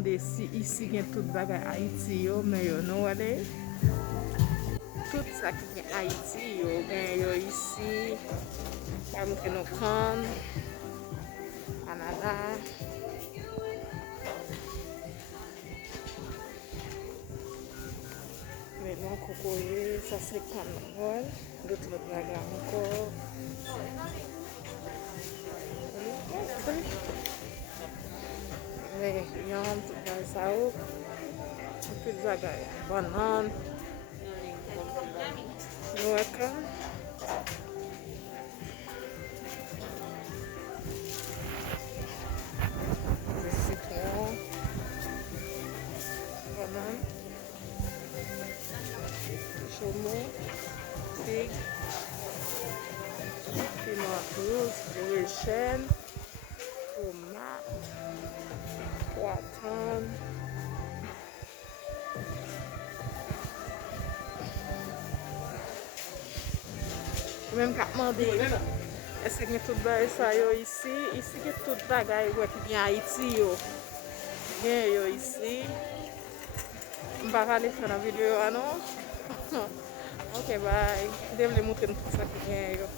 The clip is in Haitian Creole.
demande si isi gen tout bagay Haiti yo, men yo nou wale. Tout sa ki gen Haiti yo, gen yo isi. Kam ke nou kan, Canada. Melon kokoye, sa se kanol. Dout lot bagay anko. Yon, tout bagay sa ou. Tout bagay. Banan. Nou akan. Citron. Banan. Chomo. Fig. Piment rouge. Huile chèvre. Tomate. Poiton. Même kap mande, est-ce que tout bagay sa yo ici? Ici que tout bagay wè ki gen Haiti yo. Gen yo ici. Mpa pale fè nan video anon. Ok, bye. Devle mouten tout sa ki gen yo.